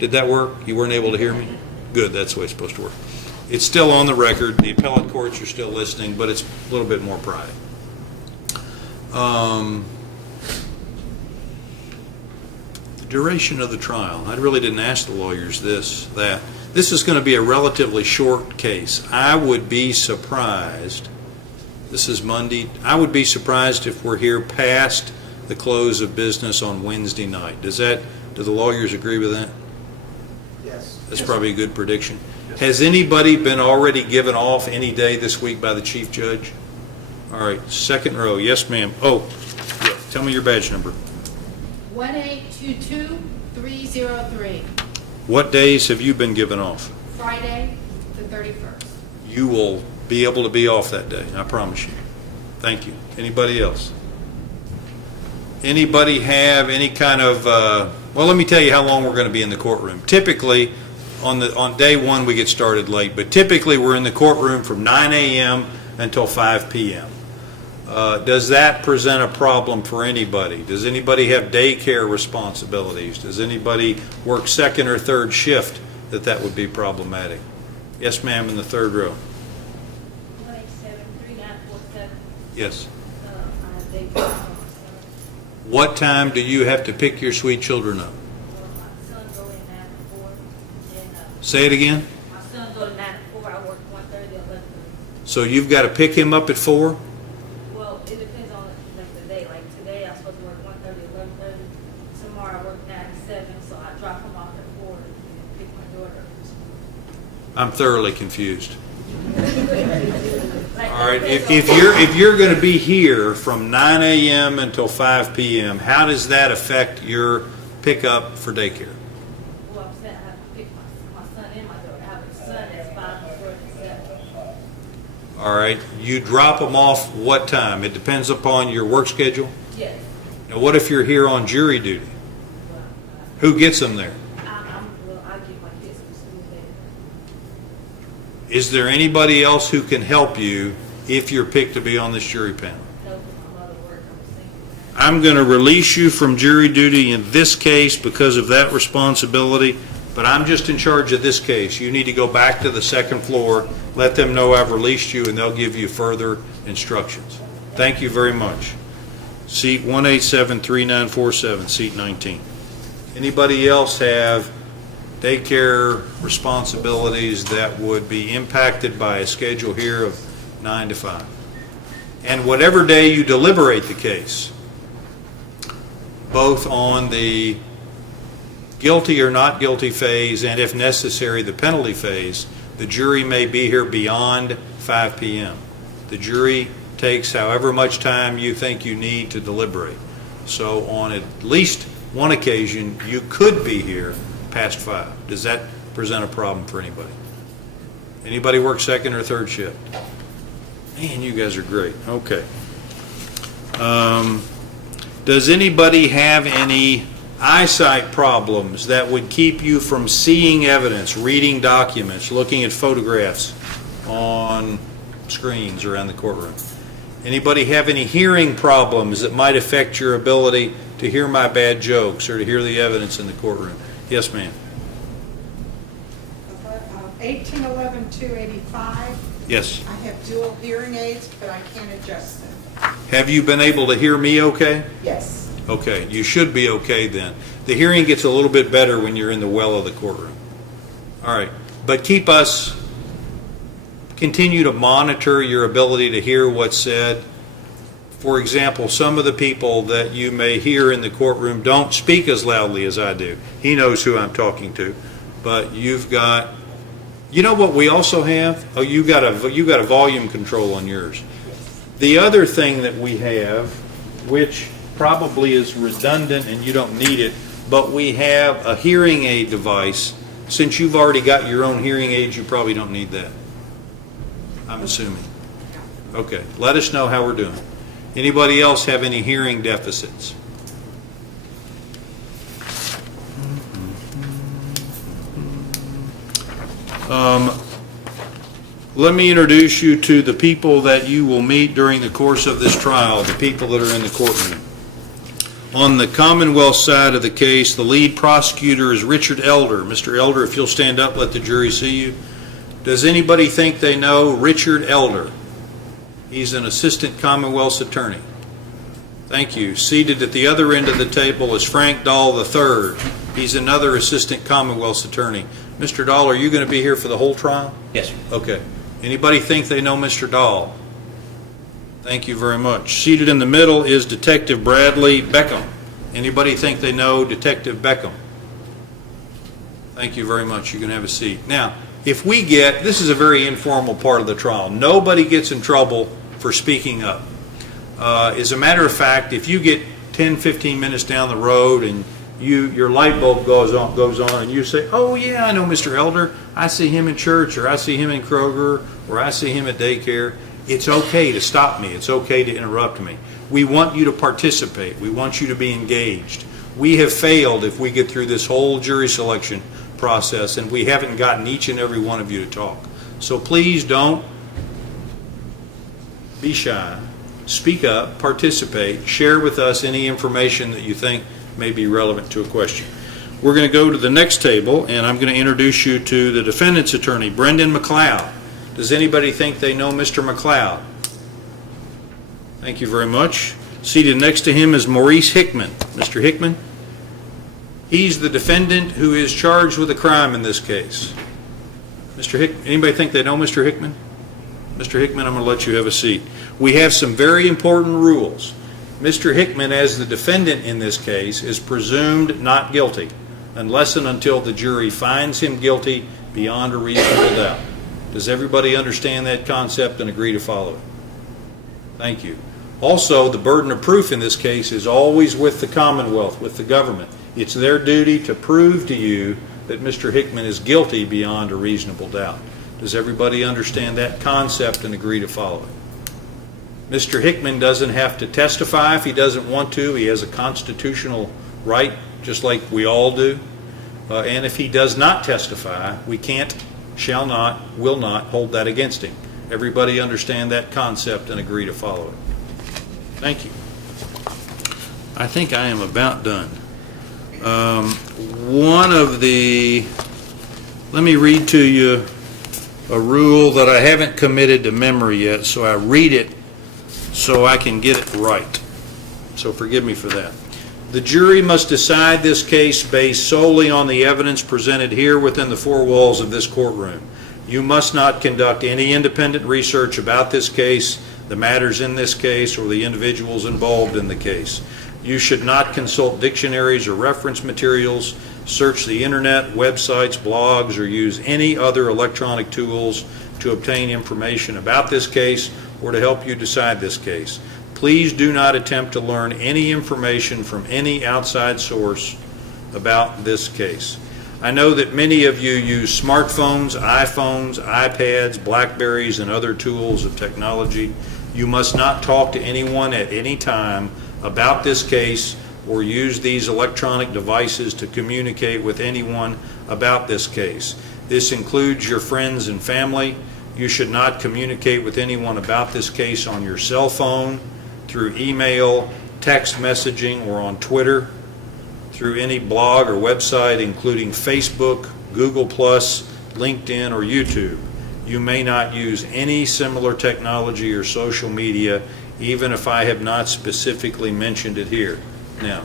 Did that work? You weren't able to hear me? Good, that's the way it's supposed to work. It's still on the record. The appellate courts are still listening, but it's a little bit more private. The duration of the trial. I really didn't ask the lawyers that. This is going to be a relatively short case. I would be surprised, this is Monday, I would be surprised if we're here past the close of business on Wednesday night. Do the lawyers agree with that? Yes. That's probably a good prediction. Yes. Has anybody been already given off any day this week by the Chief Judge? All right, second row. Yes, ma'am. Oh, yeah. Tell me your badge number. 1822303. What days have you been given off? Friday the 31st. You will be able to be off that day, I promise you. Thank you. Anybody else? Anybody have any kind of, well, let me tell you how long we're going to be in the courtroom. Typically, on day one, we get started late, but typically we're in the courtroom from 9 a.m. until 5 p.m. Does that present a problem for anybody? Does anybody have daycare responsibilities? Does anybody work second or third shift that would be problematic? Yes, ma'am, in the third row. 1873947. Yes. I have daycare. What time do you have to pick your sweet children up? My son go in 9 to 4. And, Say it again. my son go to 9 to 4. I work 1:30 to 11:30. So you've got to pick him up at 4? Well, it depends on like the day. Like today, I'm supposed to work 1:30 to 11:30. Tomorrow, I work 9 to 7. So I drop him off at 4 and pick my daughter. I'm thoroughly confused. Like, All right, if you're going to be here from 9 a.m. until 5 p.m., how does that affect your pickup for daycare? Well, I'm saying I have to pick my son and my daughter. I have a son that's 5 and 47. All right, you drop them off what time? It depends upon your work schedule? Yes. Now, what if you're here on jury duty? Who gets them there? I get my kids to school there. Is there anybody else who can help you if you're picked to be on this jury panel? No, because my mother worked. I'm a single parent. I'm going to release you from jury duty in this case because of that responsibility, but I'm just in charge of this case. You need to go back to the second floor, let them know I've released you, and they'll give you further instructions. Thank you very much. Seat 1873947, seat 19. Anybody else have daycare responsibilities that would be impacted by a schedule here of 9 to 5? And whatever day you deliberate the case, both on the guilty or not guilty phase and, if necessary, the penalty phase, the jury may be here beyond 5 p.m. The jury takes however much time you think you need to deliberate. So on at least one occasion, you could be here past 5. Does that present a problem for anybody? Anybody work second or third shift? Man, you guys are great. Okay. Does anybody have any eyesight problems that would keep you from seeing evidence, reading documents, looking at photographs on screens around the courtroom? Anybody have any hearing problems that might affect your ability to hear my bad jokes or to hear the evidence in the courtroom? Yes, ma'am. 1811-285. Yes. I have dual hearing aids, but I can't adjust them. Have you been able to hear me okay? Yes. Okay, you should be okay then. The hearing gets a little bit better when you're in the well of the courtroom. All right, but continue to monitor your ability to hear what's said. For example, some of the people that you may hear in the courtroom don't speak as loudly as I do. He knows who I'm talking to. But you've got, you know what we also have? Oh, you got a volume control on yours. The other thing that we have, which probably is redundant and you don't need it, but we have a hearing aid device. Since you've already got your own hearing aids, you probably don't need that, I'm assuming. Okay, let us know how we're doing. Anybody else have any hearing deficits? Let me introduce you to the people that you will meet during the course of this trial, the people that are in the courtroom. On the Commonwealth side of the case, the lead prosecutor is Richard Elder. Mr. Elder, if you'll stand up, let the jury see you. Does anybody think they know Richard Elder? He's an assistant Commonwealth's attorney. Thank you. Seated at the other end of the table is Frank Dahl III. He's another assistant Commonwealth's attorney. Mr. Dahl, are you going to be here for the whole trial? Yes, sir. Okay. Anybody think they know Mr. Dahl? Thank you very much. Seated in the middle is Detective Bradley Beckham. Anybody think they know Detective Beckham? Thank you very much. You can have a seat. Now, if we get, this is a very informal part of the trial. Nobody gets in trouble for speaking up. As a matter of fact, if you get 10, 15 minutes down the road and your light bulb goes on and you say, oh yeah, I know Mr. Elder, I see him in church, or I see him in Kroger, or I see him at daycare, it's okay to stop me. It's okay to interrupt me. We want you to participate. We want you to be engaged. We have failed if we get through this whole jury selection process and we haven't gotten each and every one of you to talk. So please don't be shy. Speak up, participate, share with us any information that you think may be relevant to a question. We're going to go to the next table, and I'm going to introduce you to the defendant's attorney, Brendan McLeod. Does anybody think they know Mr. McLeod? Thank you very much. Seated next to him is Maurice Hickman. Mr. Hickman? He's the defendant who is charged with a crime in this case. Mr. Hickman, anybody think they know Mr. Hickman? Mr. Hickman, I'm going to let you have a seat. We have some very important rules. Mr. Hickman, as the defendant in this case, is presumed not guilty unless and until the jury finds him guilty beyond a reasonable doubt. Does everybody understand that concept and agree to follow it? Thank you. Also, the burden of proof in this case is always with the Commonwealth, with the government. It's their duty to prove to you that Mr. Hickman is guilty beyond a reasonable doubt. Does everybody understand that concept and agree to follow it? Mr. Hickman doesn't have to testify if he doesn't want to. He has a constitutional right, just like we all do. And if he does not testify, we can't, shall not, will not hold that against him. Everybody understand that concept and agree to follow it. Thank you. I think I am about done. Let me read to you a rule that I haven't committed to memory yet, so I read it so I can get it right. So forgive me for that. The jury must decide this case based solely on the evidence presented here within the four walls of this courtroom. You must not conduct any independent research about this case, the matters in this case, or the individuals involved in the case. You should not consult dictionaries or reference materials, search the internet, websites, blogs, or use any other electronic tools to obtain information about this case or to help you decide this case. Please do not attempt to learn any information from any outside source about this case. I know that many of you use smartphones, iPhones, iPads, Blackberries, and other tools of technology. You must not talk to anyone at any time about this case or use these electronic devices to communicate with anyone about this case. This includes your friends and family. You should not communicate with anyone about this case on your cell phone, through email, text messaging, or on Twitter, through any blog or website, including Facebook, Google+, LinkedIn, or YouTube. You may not use any similar technology or social media, even if I have not specifically mentioned it here. Now,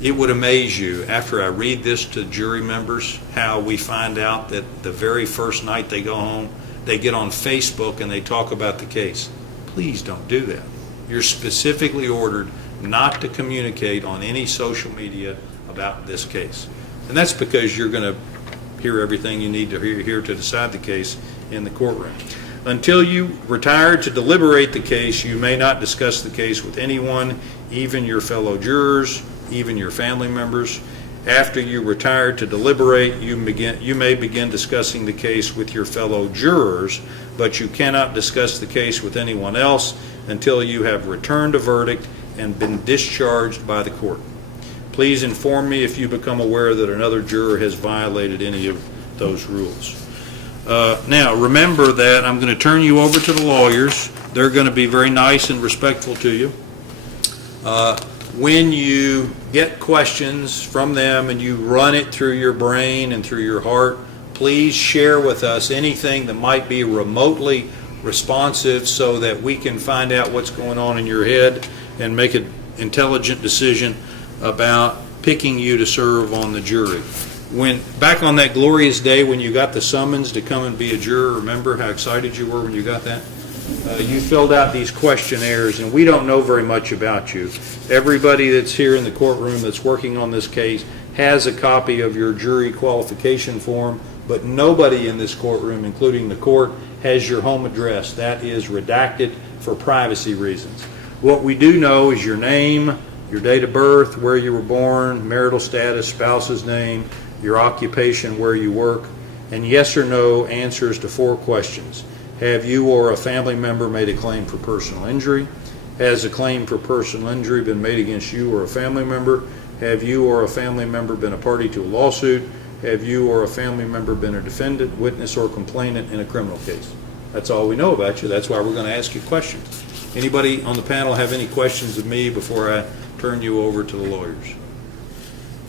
it would amaze you, after I read this to jury members, how we find out that the very first night they go home, they get on Facebook and they talk about the case. Please don't do that. You're specifically ordered not to communicate on any social media about this case. And that's because you're going to hear everything you need to hear to decide the case in the courtroom. Until you retire to deliberate the case, you may not discuss the case with anyone, even your fellow jurors, even your family members. After you retire to deliberate, you may begin discussing the case with your fellow jurors, but you cannot discuss the case with anyone else until you have returned a verdict and been discharged by the court. Please inform me if you become aware that another juror has violated any of those rules. Now, remember that I'm going to turn you over to the lawyers. They're going to be very nice and respectful to you. when you get questions from them and you run it through your brain and through your heart, please share with us anything that might be remotely responsive so that we can find out what's going on in your head and make an intelligent decision about picking you to serve on the jury. When back on that glorious day when you got the summons to come and be a juror, remember how excited you were when you got that? You filled out these questionnaires, and we don't know very much about you. Everybody that's here in the courtroom that's working on this case has a copy of your jury qualification form, but nobody in this courtroom, including the court, has your home address. That is redacted for privacy reasons. What we do know is your name, your date of birth, where you were born, marital status, spouse's name, your occupation, where you work, and yes or no answers to 4 questions. Have you or a family member made a claim for personal injury? Has a claim for personal injury been made against you or a family member? Have you or a family member been a party to a lawsuit? Have you or a family member been a defendant, witness, or complainant in a criminal case? That's all we know about you. That's why we're going to ask you questions. Anybody on the panel have any questions of me before I turn you over to the lawyers?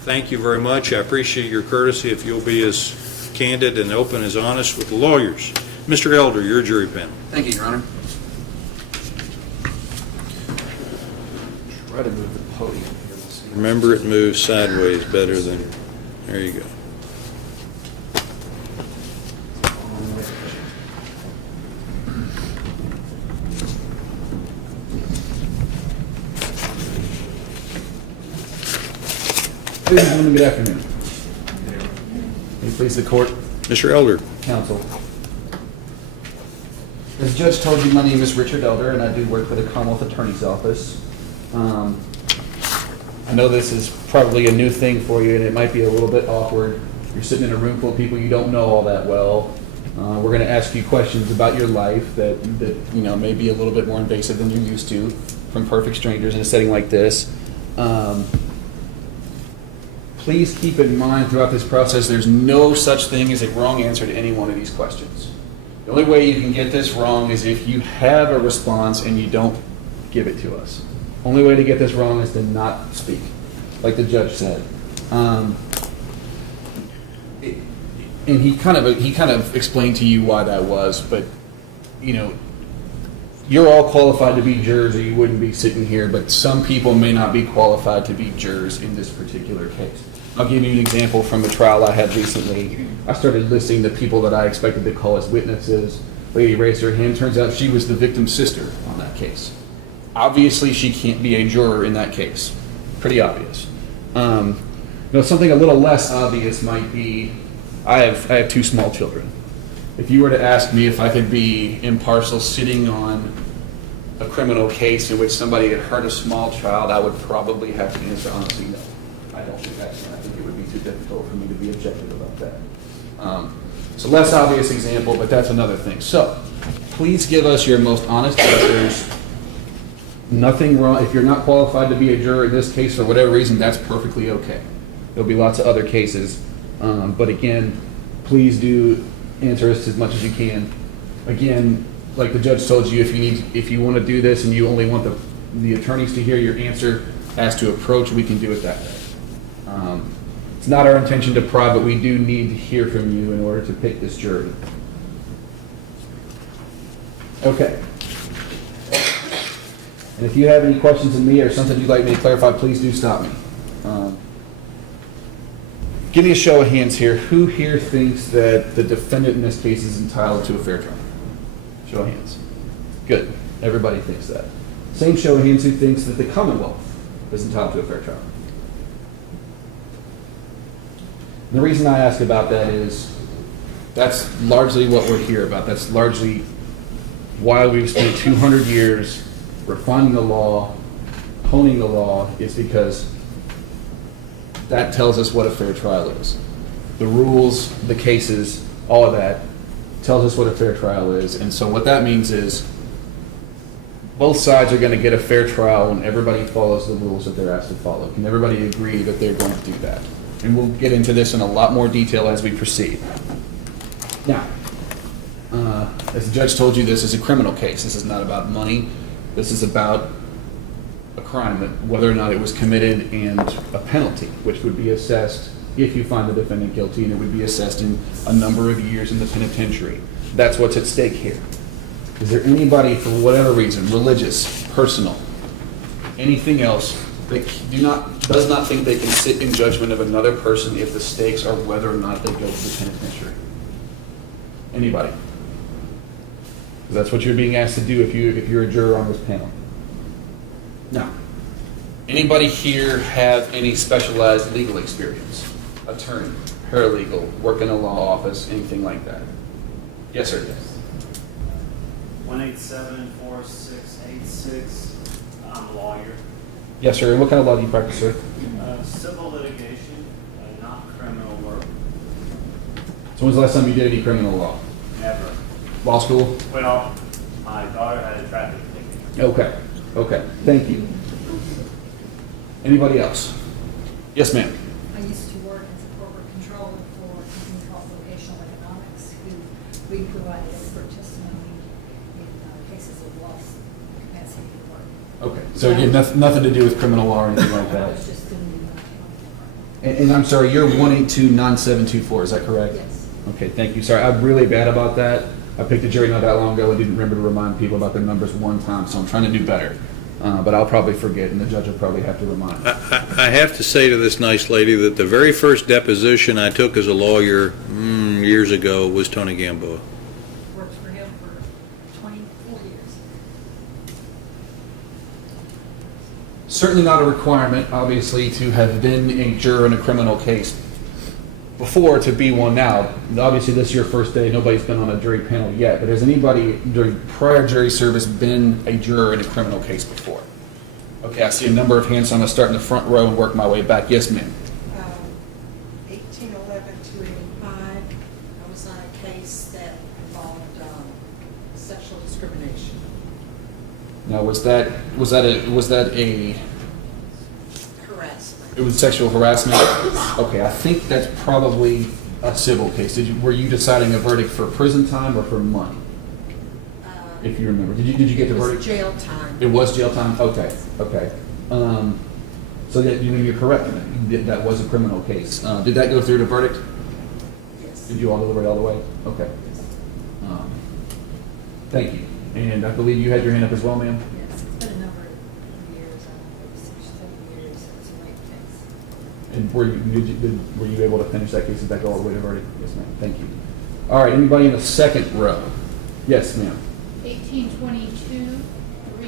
Thank you very much. I appreciate your courtesy. If you'll be as candid and open as honest with the lawyers. Mr. Elder, your jury panel. Thank you, Your Honor. Try to move the podium here. Remember, it moves sideways better than, there you go. Ladies and gentlemen, good afternoon. May it please the court, Mr. Elder. counsel. As the judge told you, my name is Richard Elder, and I do work for the Commonwealth Attorney's Office. I know this is probably a new thing for you, and it might be a little bit awkward. You're sitting in a room full of people you don't know all that well. We're going to ask you questions about your life that you know may be a little bit more invasive than you're used to from perfect strangers in a setting like this. Please keep in mind throughout this process there's no such thing as a wrong answer to any one of these questions. The only way you can get this wrong is if you have a response and you don't give it to us. Only way to get this wrong is to not speak, like the judge said. And he kind of explained to you why that was, but you know, you're all qualified to be jurors or you wouldn't be sitting here, but some people may not be qualified to be jurors in this particular case. I'll give you an example from a trial I had recently. I started listing the people that I expected to call as witnesses. Lady raised her hand. Turns out she was the victim's sister on that case. Obviously, she can't be a juror in that case. Pretty obvious. Something a little less obvious might be, I have 2 small children. If you were to ask me if I could be impartial sitting on a criminal case in which somebody had hurt a small child, I would probably have to answer honestly no. I don't think that's, I think it would be too difficult for me to be objective about that. It's a less obvious example, but that's another thing. So, please give us your most honest answers. Nothing wrong. If you're not qualified to be a juror in this case for whatever reason, that's perfectly okay. There'll be lots of other cases. But again, please do answer us as much as you can. Again, like the judge told you, if you want to do this and you only want the attorneys to hear your answer as to approach, we can do it that way. It's not our intention to pry, but we do need to hear from you in order to pick this jury. Okay. And if you have any questions of me or something you'd like me to clarify, please do stop me. Give me a show of hands here. Who here thinks that the defendant in this case is entitled to a fair trial? Show of hands. Good. Everybody thinks that. Same show of hands who thinks that the Commonwealth is entitled to a fair trial. And the reason I ask about that is that's largely what we're here about. That's largely why we've spent 200 years refining the law, honing the law, is because that tells us what a fair trial is. The rules, the cases, all of that tells us what a fair trial is. And so what that means is both sides are going to get a fair trial when everybody follows the rules that they're asked to follow. Can everybody agree that they're going to do that? And we'll get into this in a lot more detail as we proceed. Now, as the judge told you, this is a criminal case. This is not about money. This is about a crime, that whether or not it was committed, and a penalty, which would be assessed if you find the defendant guilty, and it would be assessed in a number of years in the penitentiary. That's what's at stake here. Is there anybody, for whatever reason, religious, personal, anything else, that does not think they can sit in judgment of another person if the stakes are whether or not they go to the penitentiary? Anybody? 'Cause that's what you're being asked to do if you're a juror on this panel. Now, anybody here have any specialized legal experience? Attorney, paralegal, work in a law office, anything like that? Yes, sir. 1874686. I'm a lawyer. Yes, sir. And what kind of law do you practice, sir? Civil litigation, not criminal work. So when's the last time you did any criminal law? Never. Law school? Well, my daughter had a traffic ticket. Okay. Okay. Thank you. Anybody else? Yes, ma'am. I used to work as a corporate controller for a company called Vocational Economics, who we provided expert testimony in cases of loss capacity to work. Okay. So again, nothing to do with criminal law or anything like I that. was just doing the And I'm sorry, you're 1829724, is that correct? Yes. Okay, thank you. Sorry, I'm really bad about that. I picked a jury not that long ago and didn't remember to remind people about their numbers one time, so I'm trying to do better. But I'll probably forget, and the judge will probably have to remind me. I have to say to this nice lady that the very first deposition I took as a lawyer years ago was Tony Gamboa. Worked for him for 24 years. Certainly not a requirement, obviously, to have been a juror in a criminal case before to be one now. Obviously, this is your first day. Nobody's been on a jury panel yet. But has anybody during prior jury service been a juror in a criminal case before? Okay, I see a number of hands, so I'm going to start in the front row and work my way back. Yes, ma'am. 1811-285, I was on a case that involved sexual discrimination. Now, was that a Harassment. it was sexual harassment? Okay, I think that's probably a civil case. Were you deciding a verdict for prison time or for money? If you remember, did you get the It was verdict? jail time. It was jail time? Okay, okay. So that, you're correct, that was a criminal case. Did that go through the verdict? Yes. Did you all deliberate all the way? Okay. Thank you. And I believe you had your hand up as well, ma'am? Yes, it's been a number of years, I don't know, 6 or 7 years, it's a late case. And were you able to finish that case? Did that go all the way to verdict? Yes, ma'am. Thank you. All right, anybody in the second row? Yes, ma'am. 1822-303, it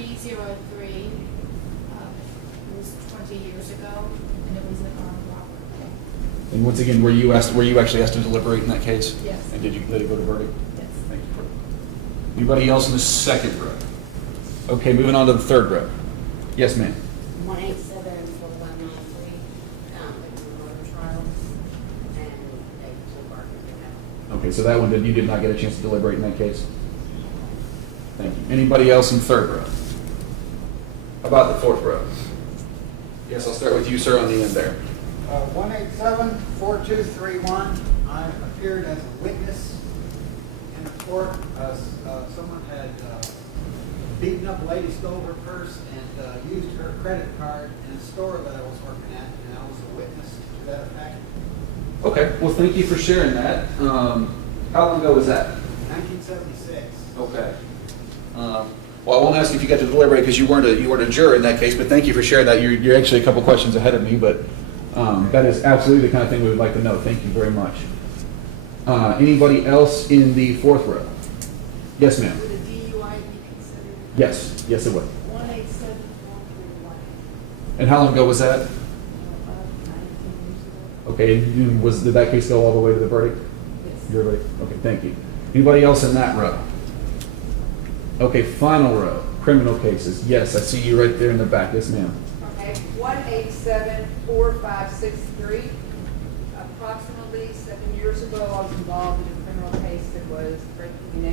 was 20 years ago, and it was an armed robbery. And once again, were you actually asked to deliberate in that case? Yes. And did you let it go to verdict? Yes. Thank you. Anybody else in the second row? Okay, moving on to the third row. Yes, ma'am. 1874193, the murder trial, and they took our account. Okay, so that one, you did not get a chance to deliberate in that case? Thank you. Anybody else in third row? How about the fourth row? Yes, I'll start with you, sir, on the end there. 187-4231, I appeared as a witness in a court. Someone had beaten up a lady, stole her purse, and used her credit card in a store that I was working at, and I was a witness to that effect. Okay, well, thank you for sharing that. How long ago was that? 1976. Okay. Well, I won't ask if you got to deliberate because you weren't a juror in that case, but thank you for sharing that. You're actually a couple questions ahead of me, but that is absolutely the kind of thing we would like to know. Thank you very much. Anybody else in the fourth row? Yes, ma'am. Would a DUI be considered? Yes, yes, it would. 18741, And how long ago was that? about 19 years ago. Okay, did that case go all the way to the verdict? Yes. Your verdict? Okay, thank you. Anybody else in that row? Okay, final row, criminal cases. Yes, I see you right there in the back. Yes, ma'am. Okay, 1874563. Approximately 7 years ago, I was involved in a criminal case that was breaking and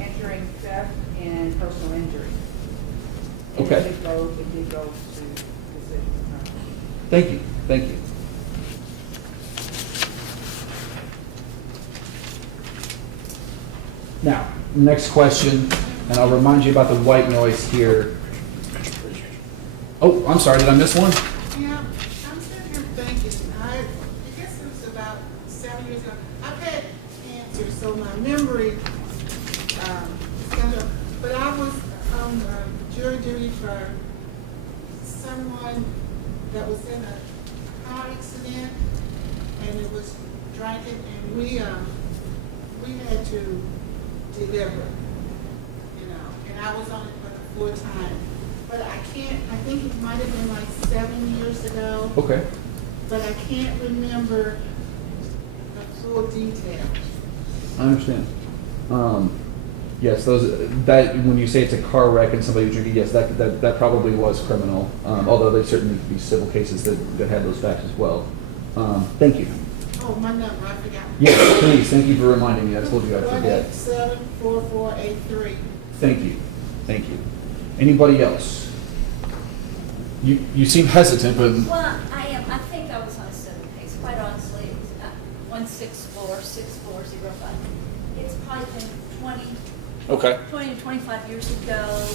entering theft and personal injury. And Okay. It did go to decision. Thank you, thank you. Now, next question, and I'll remind you about the white noise here. Oh, I'm sorry, did I miss one? Yeah, I'm sitting here thinking, I guess it was about 7 years ago. I've had cancer, so my memory, kind of, but I was on jury duty for someone that was in a car accident, and it was drinking, and we had to deliver, and I was on it for the full time. But I think it might have been like 7 years ago, Okay. but I can't remember the full detail. I understand. Yes, that when you say it's a car wreck and somebody was drinking, yes, that probably was criminal. Although there certainly could be civil cases that had those facts as well. Thank you. Oh, my number, I forgot. Yes, please. Thank you for reminding me. I told you I'd forget. 187-4483. Thank you. Thank you. Anybody else? You seem hesitant, but Well, I am. I think I was on a civil case. Quite honestly, it was 164-6405. It's probably been 20 okay. to 25 years ago.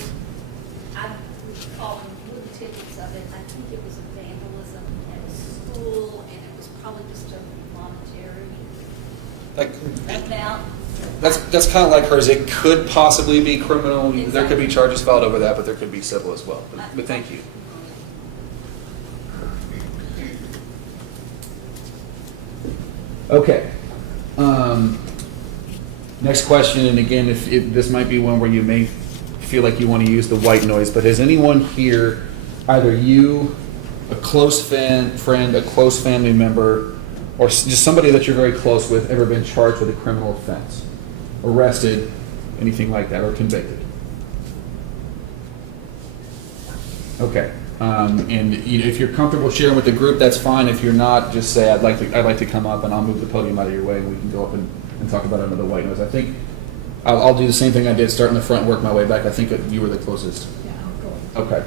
I recall little tidbits of it. I think it was a vandalism at a school, and it was probably just a monetary amount. That's kind of like hers. It could possibly be criminal. Exactly. There could be charges filed over that, but there could be civil as well. But thank you. Okay. Next question, and again, if this might be one where you may feel like you want to use the white noise, but has anyone here, either you, a close friend, a close family member, or just somebody that you're very close with, ever been charged with a criminal offense, arrested, anything like that, or convicted? Okay. And if you're comfortable sharing with the group, that's fine. If you're not, just say I'd like to come up, and I'll move the podium out of your way, and we can go up and talk about it under the white noise. I think I'll do the same thing I did, start in the front, and work my way back. I think that you were the closest. Yeah, I'll go. Okay.